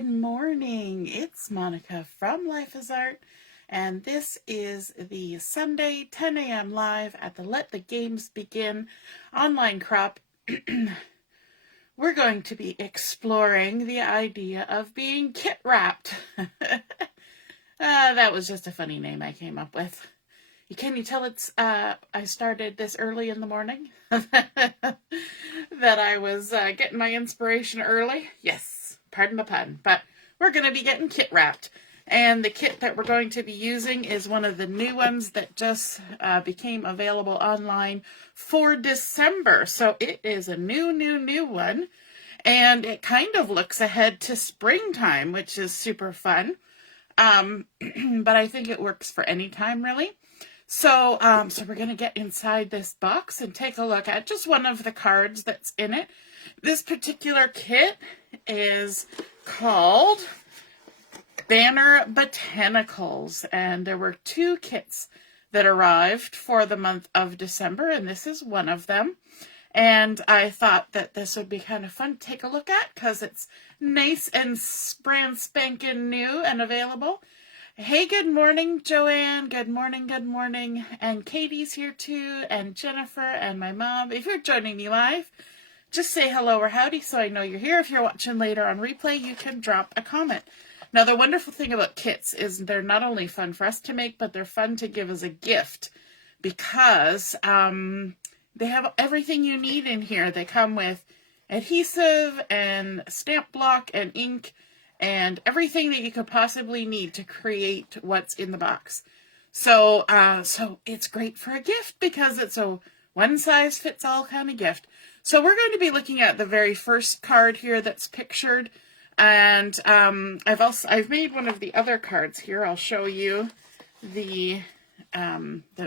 Good morning. It's Monica from Life is Art, and this is the Sunday 10 a.m. live at the Let the Games Begin online crop. We're going to be exploring the idea of being kit wrapped. That was just a funny name I came up with. Can you tell it's I started this early in the morning? That I was getting my inspiration early? Yes, pardon the pun. But we're going to be getting kit wrapped. And the kit that we're going to be using is one of the new ones that just became available online for December. So it is a new one. And it kind of looks ahead to springtime, which is super fun. But I think it works for any time, really. So we're going to get inside this box and take a look at just one of the cards that's in it. This particular kit is called Banner Botanicals, and there were 2 kits that arrived for the month of December, and this is one of them. And I thought that this would be kind of fun to take a look at because it's nice and brand spanking new and available. Hey, good morning, Joanne. Good morning. And Katie's here too, and Jennifer, and my mom. If you're joining me live, just say hello or howdy so I know you're here. If you're watching later on replay, you can drop a comment. Now, the wonderful thing about kits is they're not only fun for us to make, but they're fun to give as a gift because they have everything you need in here. They come with adhesive and stamp block and ink and everything that you could possibly need to create what's in the box. So it's great for a gift because it's a one-size-fits-all kind of gift. So we're going to be looking at the very first card here that's pictured. And I've made one of the other cards here. I'll show you the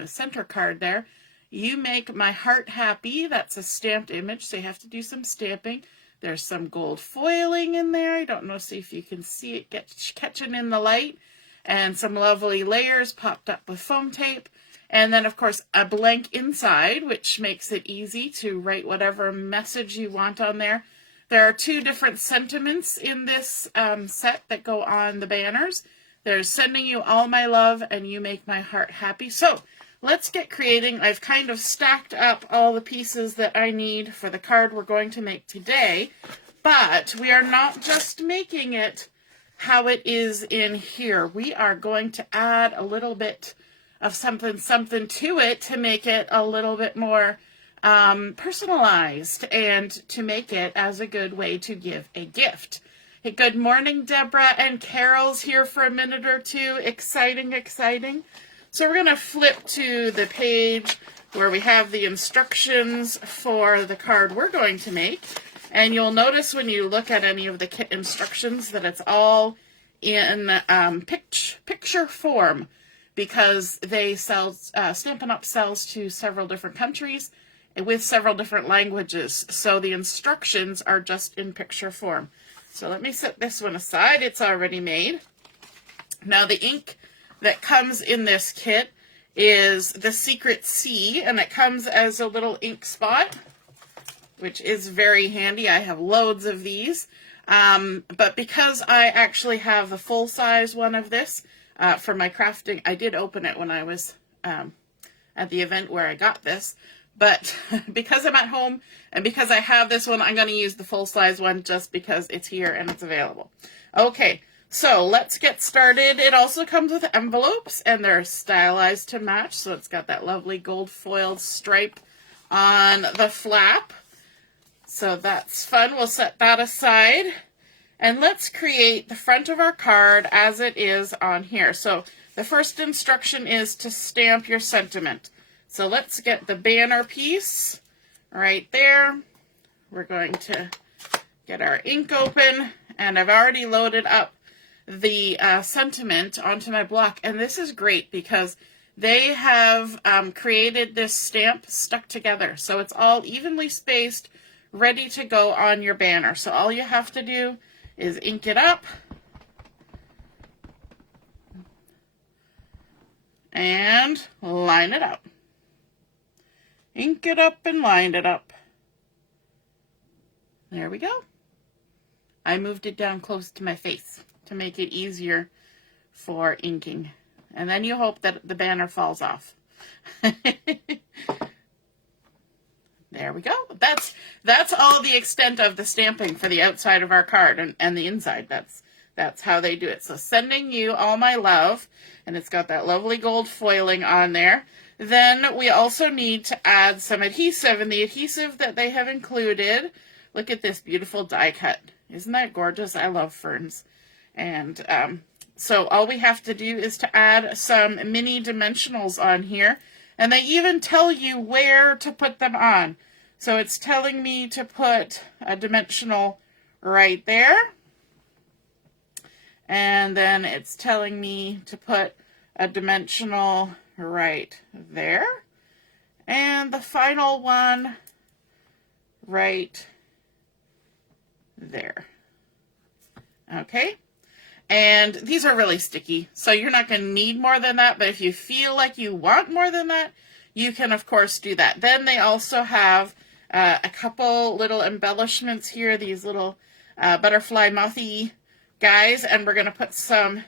center card there. You make my heart happy. That's a stamped image, so you have to do some stamping. There's some gold foiling in there. I don't know, see if you can see it catching in the light. And some lovely layers popped up with foam tape. And then, of course, a blank inside, which makes it easy to write whatever message you want on there. There are 2 different sentiments in this set that go on the banners. There's sending you all my love and you make my heart happy. So let's get creating. I've kind of stacked up all the pieces that I need for the card we're going to make today, but we are not just making it how it is in here. We are going to add a little bit of something to it to make it a little bit more personalized and to make it as a good way to give a gift. Hey, good morning, Deborah, and Carol's here for a minute or two. Exciting. So we're going to flip to the page where we have the instructions for the card we're going to make. And you'll notice when you look at any of the kit instructions that it's all in picture form because they sell Stampin' Up! Sells to several different countries with several different languages. So the instructions are just in picture form. So let me set this one aside. It's already made. Now the ink that comes in this kit is the Secret C, and it comes as a little ink spot, which is very handy. I have loads of these, but because I actually have the full-size one of this for my crafting, I did open it when I was at the event where I got this, but because I'm at home and because I have this one, I'm going to use the full-size one just because it's here and it's available. Okay. So let's get started. It also comes with envelopes and they're stylized to match. So it's got that lovely gold foiled stripe on the flap. So that's fun. We'll set that aside. And let's create the front of our card as it is on here. So the first instruction is to stamp your sentiment. So let's get the banner piece right there. We're going to get our ink open and I've already loaded up the sentiment onto my block, and this is great because they have created this stamp stuck together, so it's all evenly spaced, ready to go on your banner. So all you have to do is ink it up and line it up. Ink it up and line it up. There we go. I moved it down close to my face to make it easier for inking. And then you hope that the banner falls off. There we go. That's all the extent of the stamping for the outside of our card and the inside. That's how they do it. So sending you all my love, and it's got that lovely gold foiling on there. Then we also need to add some adhesive, and the adhesive that they have included, look at this beautiful die cut. Isn't that gorgeous? I love ferns. And so all we have to do is to add some mini dimensionals on here. And they even tell you where to put them on. So it's telling me to put a dimensional right there. And then it's telling me to put a dimensional right there. And the final one right there. Okay. And these are really sticky, so you're not going to need more than that, but if you feel like you want more than that, you can, of course, do that. Then they also have a couple little embellishments here, these little butterfly mothy guys, and we're going to put some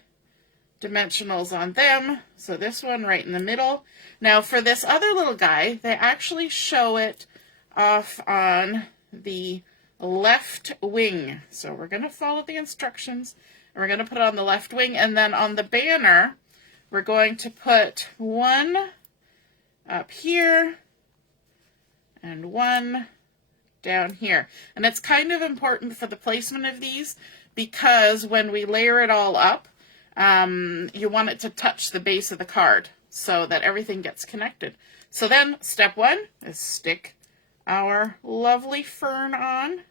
dimensionals on them. So this one right in the middle. Now, for this other little guy, they actually show it off on the left wing. So we're going to follow the instructions. We're going to put it on the left wing, and then on the banner, we're going to put one up here and one down here. And it's kind of important for the placement of these because when we layer it all up, you want it to touch the base of the card so that everything gets connected. So then step one is stick our lovely fern on.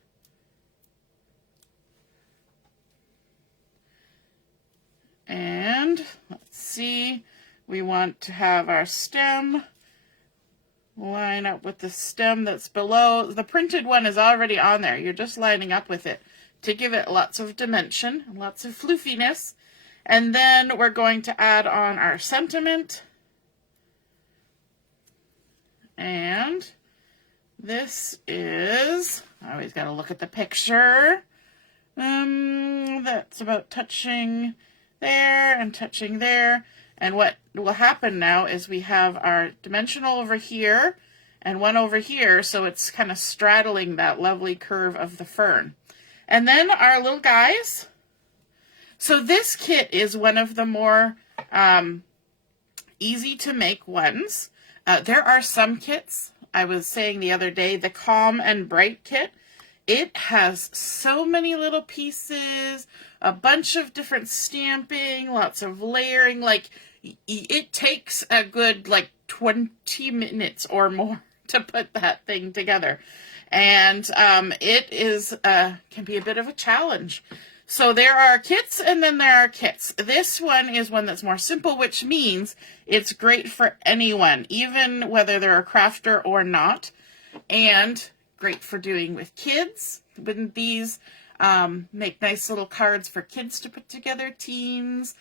And let's see, we want to have our stem line up with the stem that's below. The printed one is already on there. You're just lining up with it to give it lots of dimension, lots of floofiness. And then we're going to add on our sentiment. And this is, I always got to look at the picture. That's about touching there and touching there. And what will happen now is we have our dimensional over here and one over here, so it's kind of straddling that lovely curve of the fern. And then our little guys. So this kit is one of the more easy to make ones. There are some kits, I was saying the other day, the Calm and Bright kit. It has so many little pieces, a bunch of different stamping, lots of layering. Like, it takes a good, 20 minutes or more to put that thing together. And it is can be a bit of a challenge. So there are kits and then there are kits. This one is one that's more simple, which means it's great for anyone, even whether they're a crafter or not. And great for doing with kids. Wouldn't these make nice little cards for kids to put together, teens,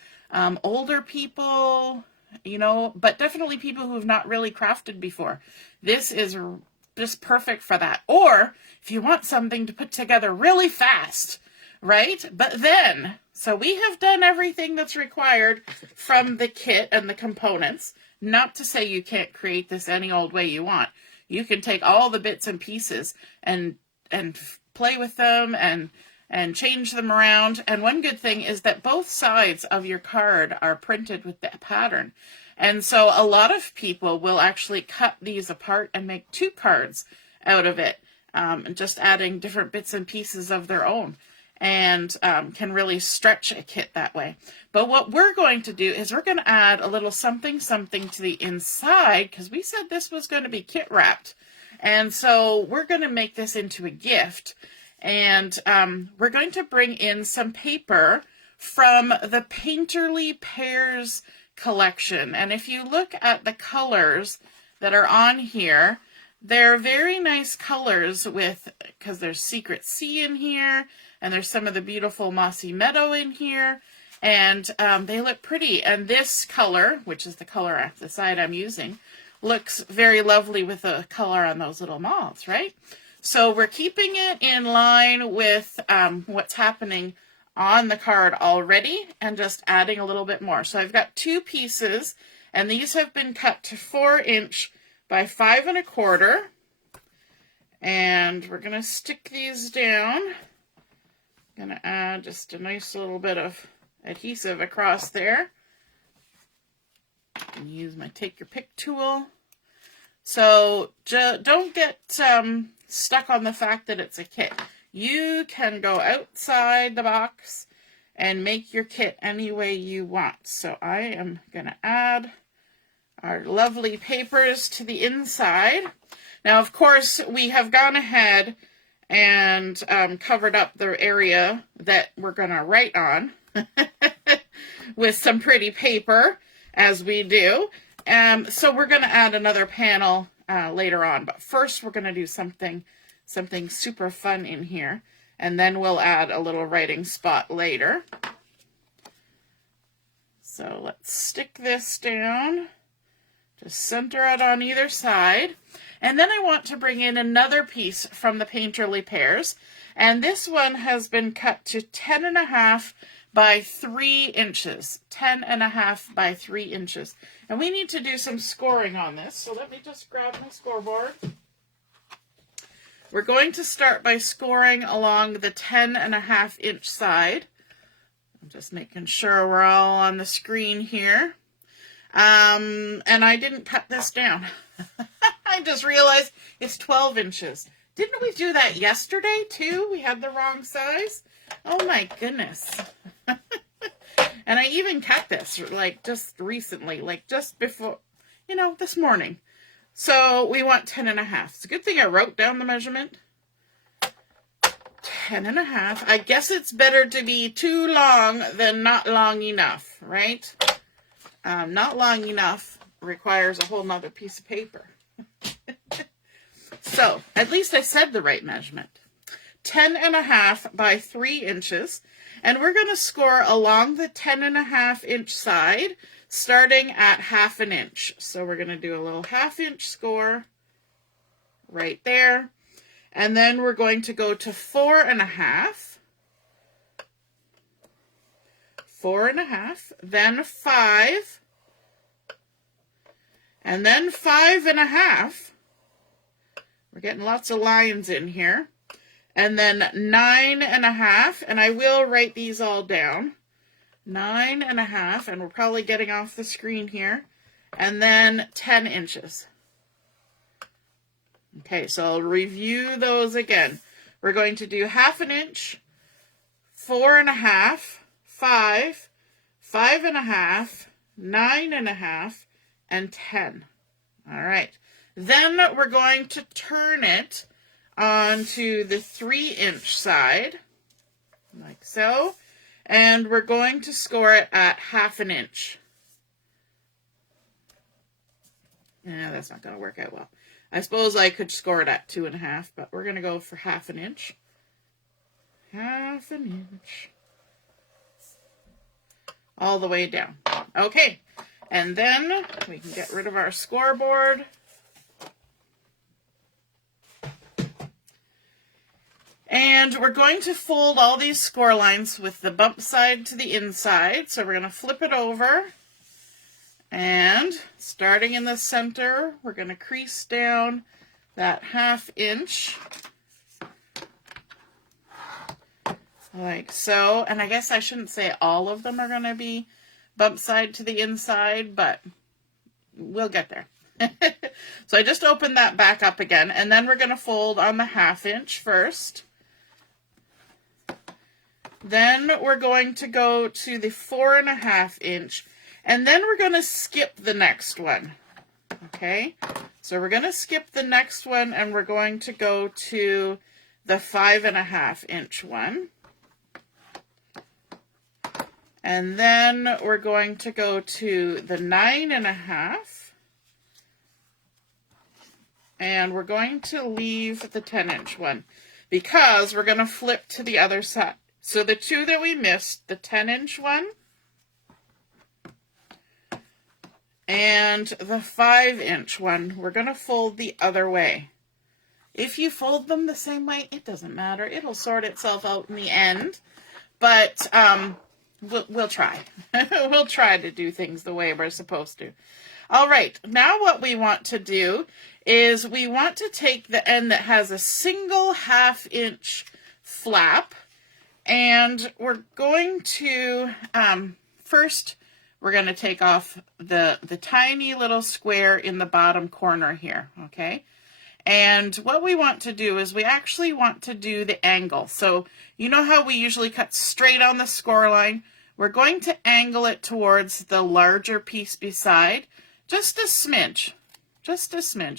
older people, but definitely people who have not really crafted before. This is just perfect for that. Or if you want something to put together really fast, right? But then, so we have done everything that's required from the kit and the components. Not to say you can't create this any old way you want. You can take all the bits and pieces and play with them and change them around. And one good thing is that both sides of your card are printed with the pattern. And so a lot of people will actually cut these apart and make two cards out of it, just adding different bits and pieces of their own, and can really stretch a kit that way. But what we're going to do is we're going to add a little something to the inside, because we said this was going to be kit wrapped. And so we're going to make this into a gift. And we're going to bring in some paper from the Painterly Pears collection. And if you look at the colors that are on here, they're very nice colors because there's Secret Sea in here, and there's some of the beautiful Mossy Meadow in here, and they look pretty. And this color, which is the color at the side I'm using, looks very lovely with the color on those little moths, right? So we're keeping it in line with what's happening on the card already and just adding a little bit more. So I've got 2 pieces, and these have been cut to 4" by 5 1/4. And we're going to stick these down. I'm going to add just a nice little bit of adhesive across there. And use my take your pick tool. So don't get stuck on the fact that it's a kit. You can go outside the box and make your kit any way you want. So I am going to add our lovely papers to the inside. Now, of course, we have gone ahead and covered up the area that we're going to write on with some pretty paper, as we do. So we're going to add another panel later on. But first, we're going to do something super fun in here. And then we'll add a little writing spot later. So let's stick this down. Just center it on either side. And then I want to bring in another piece from the Painterly Pears. And this one has been cut to 10 1/2 by 3 inches. 10 1/2 by 3 inches. And we need to do some scoring on this. So let me just grab my scoreboard. We're going to start by scoring along the 10 1/2 inch side. I'm just making sure we're all on the screen here. And I didn't cut this down. I just realized it's 12 inches. Didn't we do that yesterday too? We had the wrong size. Oh my goodness. And I even cut this like just recently, like just before, this morning. So we want 10 1/2. It's a good thing I wrote down the measurement. 10 1/2. I guess it's better to be too long than not long enough, right? Not long enough requires a whole nother piece of paper. So at least I said the right measurement. 10 1/2 by 3 inches. And we're going to score along the 10 1/2 inch side, starting at 1/2 inch. So we're going to do a little 1/2 inch score right there. And then we're going to go to 4 1/2. 4 1/2, then 5, and then 5 1/2. We're getting lots of lines in here. And then 9 1/2, and I will write these all down. 9 1/2, and we're probably getting off the screen here. And then 10 inches. Okay, so I'll review those again. We're going to do 1/2 inch, 4 1/2, 5, 5 1/2, 9 1/2, and 10. All right. Then we're going to turn it onto the 3 inch side, like so. And we're going to score it at 1/2 inch. Yeah, that's not going to work out well. I suppose I could score it at 2 1/2, but we're going to go for 1/2 inch. 1/2 inch. All the way down. Okay, and then we can get rid of our scoreboard. And we're going to fold all these score lines with the bump side to the inside. So we're going to flip it over. And starting in the center, we're going to crease down that 1/2 inch. Like so. And I guess I shouldn't say all of them are going to be bump side to the inside, but we'll get there. So I just opened that back up again. And then we're going to fold on the 1/2 inch first. Then we're going to go to the 4 1/2 inch, and then we're going to skip the next one. Okay, so we're going to skip the next one, and we're going to go to the 5 1/2 inch one. And then we're going to go to the 9 1/2. And we're going to leave the 10 inch one because we're going to flip to the other side. So the two that we missed, the 10 inch one and the 5 inch one, we're going to fold the other way. If you fold them the same way, it doesn't matter. It'll sort itself out in the end. But we'll try. We'll try to do things the way we're supposed to. All right, now what we want to do is we want to take the end that has a single 1/2 inch flap, and we're going to, first, we're going to take off the tiny little square in the bottom corner here, okay? And what we want to do is we actually want to do the angle. So you know how we usually cut straight on the score line? We're going to angle it towards the larger piece beside, just a smidge,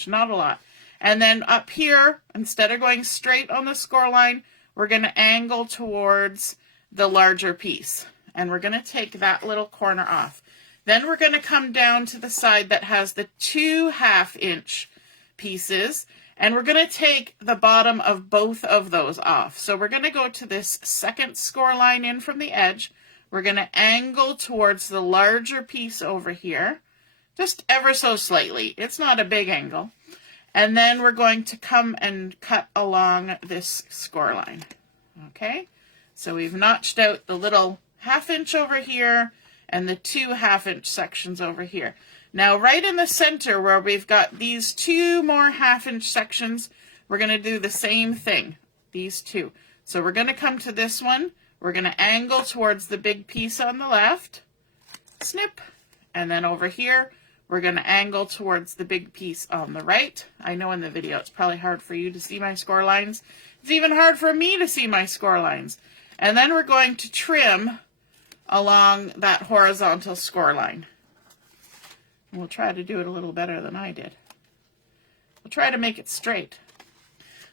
not a lot. And then up here, instead of going straight on the score line, we're going to angle towards the larger piece. And we're going to take that little corner off. Then we're going to come down to the side that has the 2 1/2 inch pieces, and we're going to take the bottom of both of those off. So we're going to go to this second score line in from the edge. We're going to angle towards the larger piece over here, just ever so slightly. It's not a big angle. And then we're going to come and cut along this score line. Okay, so we've notched out the little 1/2 inch over here and the 2 1/2 inch sections over here. Now right in the center where we've got these 2 more 1/2 inch sections, we're going to do the same thing, these 2. So we're going to come to this one, we're going to angle towards the big piece on the left, snip, and then over here, we're going to angle towards the big piece on the right. I know in the video it's probably hard for you to see my score lines. It's even hard for me to see my score lines. And then we're going to trim along that horizontal score line. We'll try to do it a little better than I did. We'll try to make it straight.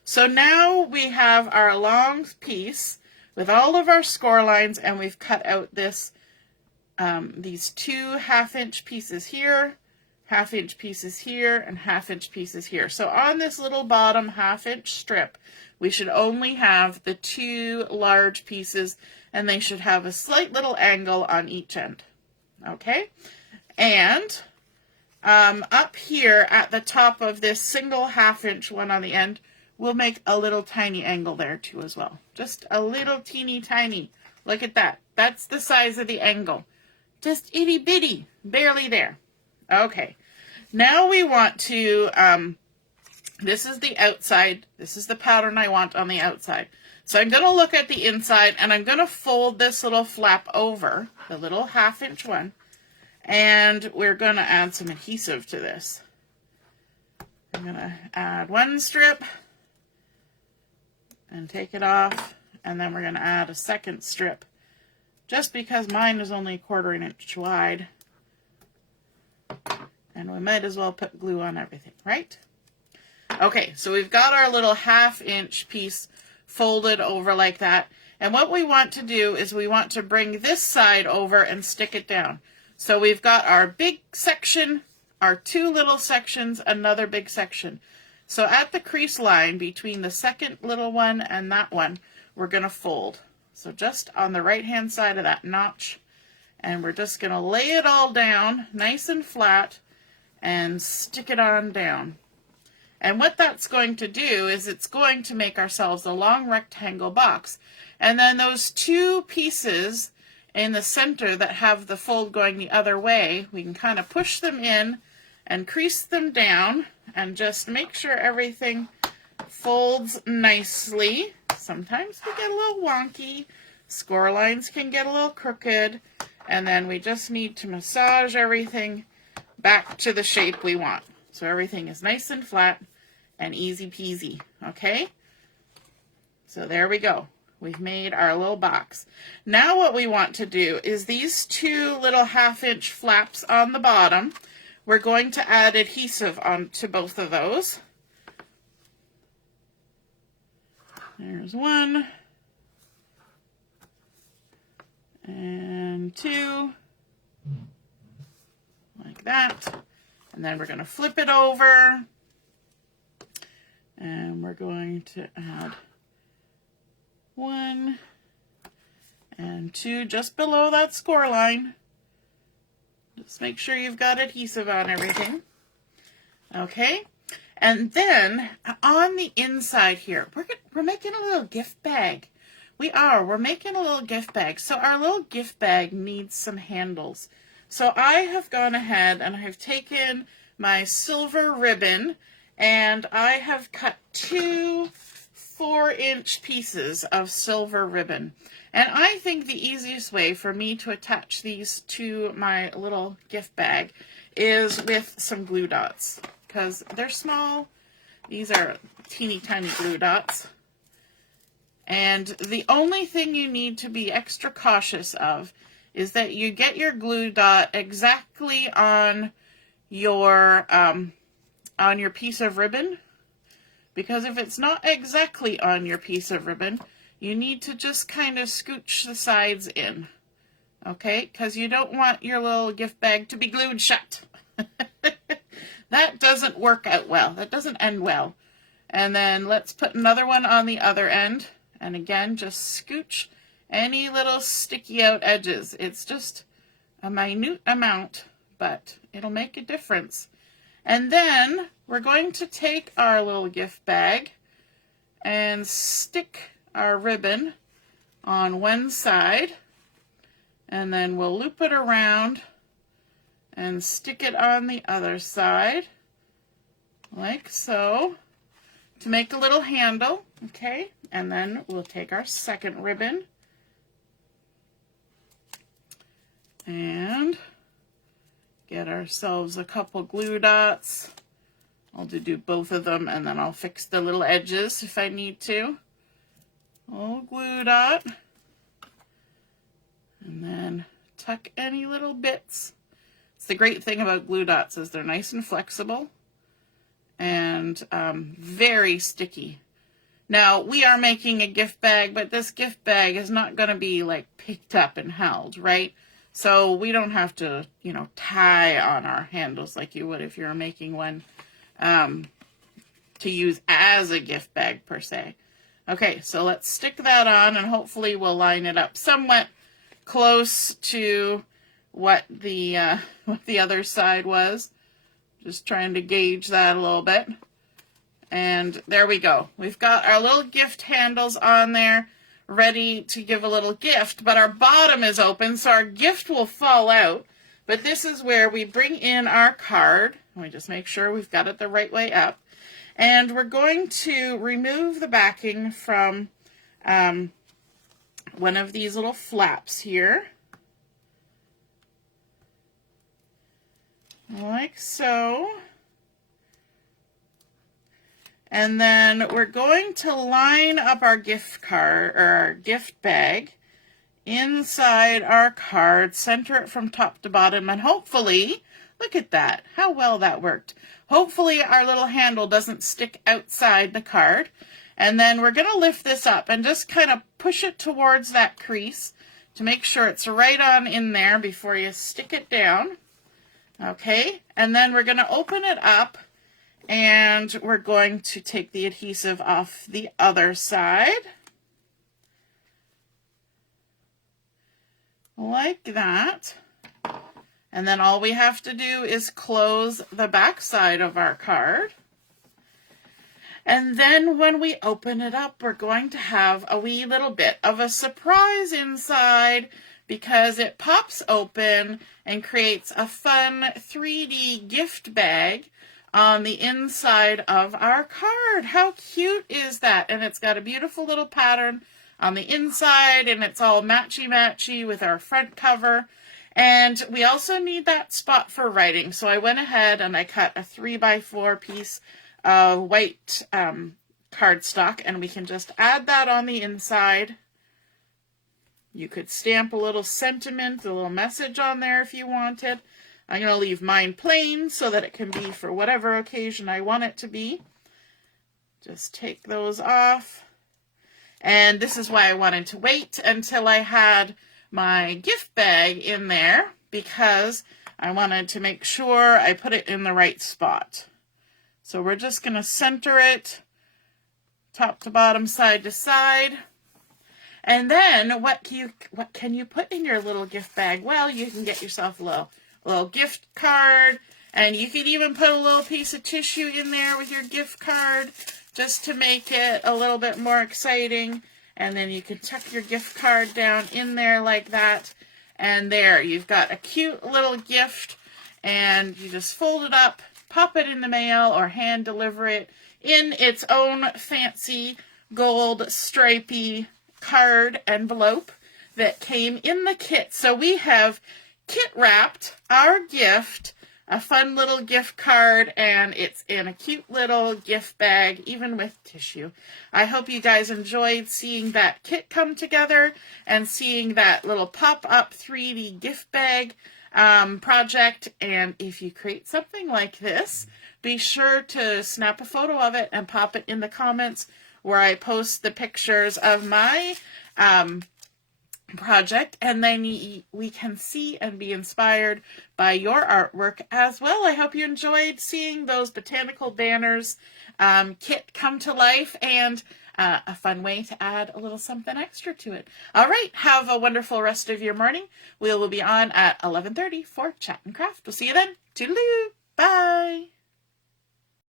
So now we have our long piece with all of our score lines, and we've cut out this these 2 1/2 inch pieces here, 1/2 inch pieces here, and 1/2 inch pieces here. So on this little bottom 1/2 inch strip, we should only have the 2 large pieces, and they should have a slight little angle on each end. Okay? And up here at the top of this single 1/2 inch one on the end, we'll make a little tiny angle there too as well. Just a little teeny tiny. Look at that. That's the size of the angle. Just itty bitty, barely there. Okay, now we want to, this is the outside, this is the pattern I want on the outside. So I'm going to look at the inside, and I'm going to fold this little flap over, the little 1/2 inch one, and we're going to add some adhesive to this. I'm going to add 1 strip and take it off, and then we're going to add a 2nd strip, just because mine is only 1/4 inch wide. And we might as well put glue on everything, right? Okay, so we've got our little 1/2 inch piece folded over like that. And what we want to do is we want to bring this side over and stick it down. So we've got our big section, our 2 little sections, another big section. So at the crease line between the 2nd little one and that one, we're going to fold. So just on the right-hand side of that notch, and we're just going to lay it all down nice and flat and stick it on down. And what that's going to do is it's going to make ourselves a long rectangle box. And then those 2 pieces in the center that have the fold going the other way, we can kind of push them in and crease them down and just make sure everything folds nicely. Sometimes we get a little wonky, score lines can get a little crooked, and then we just need to massage everything back to the shape we want. So everything is nice and flat and easy peasy, okay? So there we go. We've made our little box. Now what we want to do is these 2 little 1/2 inch flaps on the bottom, we're going to add adhesive onto both of those. There's 1 and 2, like that. And then we're going to flip it over, and we're going to add 1 and 2 just below that score line. Just make sure you've got adhesive on everything. Okay, And then on the inside here, we're making a little gift bag. We're making a little gift bag. So our little gift bag needs some handles. So I have gone ahead and I've taken my silver ribbon and I have cut 2 4-inch pieces of silver ribbon. And I think the easiest way for me to attach these to my little gift bag is with some glue dots, because they're small. These are teeny tiny glue dots. And the only thing you need to be extra cautious of is that you get your glue dot exactly on your piece of ribbon. Because if it's not exactly on your piece of ribbon, you need to just kind of scooch the sides in. Okay? Because you don't want your little gift bag to be glued shut. That doesn't work out well. That doesn't end well. And then let's put another one on the other end. And again, just scooch any little sticky out edges. It's just a minute amount, but it'll make a difference. And then we're going to take our little gift bag and stick our ribbon on one side, and then we'll loop it around and stick it on the other side, like so, to make a little handle, okay? And then we'll take our second ribbon and get ourselves a couple glue dots. I'll do both of them, and then I'll fix the little edges if I need to. Little glue dot. And then tuck any little bits. It's the great thing about glue dots is they're nice and flexible and very sticky. Now, we are making a gift bag, but this gift bag is not going to be like picked up and held, right? So we don't have to, tie on our handles like you would if you were making one to use as a gift bag per se. Okay, so let's stick that on and hopefully we'll line it up somewhat close to what the other side was. Just trying to gauge that a little bit. And there we go. We've got our little gift handles on there, ready to give a little gift, but our bottom is open, so our gift will fall out. But this is where we bring in our card. Let me just make sure we've got it the right way up. And we're going to remove the backing from one of these little flaps here. Like so. And then we're going to line up our gift card, or our gift bag, inside our card, center it from top to bottom, and hopefully, look at that, how well that worked. Hopefully our little handle doesn't stick outside the card. And then we're going to lift this up and just kind of push it towards that crease to make sure it's right on in there before you stick it down. Okay, and then we're going to open it up and we're going to take the adhesive off the other side. Like that. And then all we have to do is close the back side of our card. And then when we open it up, we're going to have a wee little bit of a surprise inside because it pops open and creates a fun 3D gift bag on the inside of our card. How cute is that? And it's got a beautiful little pattern on the inside, and it's all matchy-matchy with our front cover. And we also need that spot for writing. So I went ahead and I cut a 3x4 piece of white cardstock, and we can just add that on the inside. You could stamp a little sentiment, a little message on there if you wanted. I'm going to leave mine plain so that it can be for whatever occasion I want it to be. Just take those off. And this is why I wanted to wait until I had my gift bag in there, because I wanted to make sure I put it in the right spot. So we're just going to center it top to bottom, side to side. And then what can you put in your little gift bag? Well, you can get yourself a little gift card, And you could even put a little piece of tissue in there with your gift card just to make it a little bit more exciting. And then you can tuck your gift card down in there like that. And there, you've got a cute little gift. And you just fold it up, pop it in the mail, or hand deliver it in its own fancy gold stripy card envelope that came in the kit. So we have kit wrapped our gift, a fun little gift card, and it's in a cute little gift bag, even with tissue. I hope you guys enjoyed seeing that kit come together and seeing that little pop-up 3D gift bag project. And if you create something like this, be sure to snap a photo of it and pop it in the comments where I post the pictures of my project, and then we can see and be inspired by your artwork as well. I hope you enjoyed seeing those Botanical Banners kit come to life, and a fun way to add a little something extra to it. All right, have a wonderful rest of your morning. We will be on at 11:30 for Chat and Craft. We'll see you then. Toodaloo. Bye.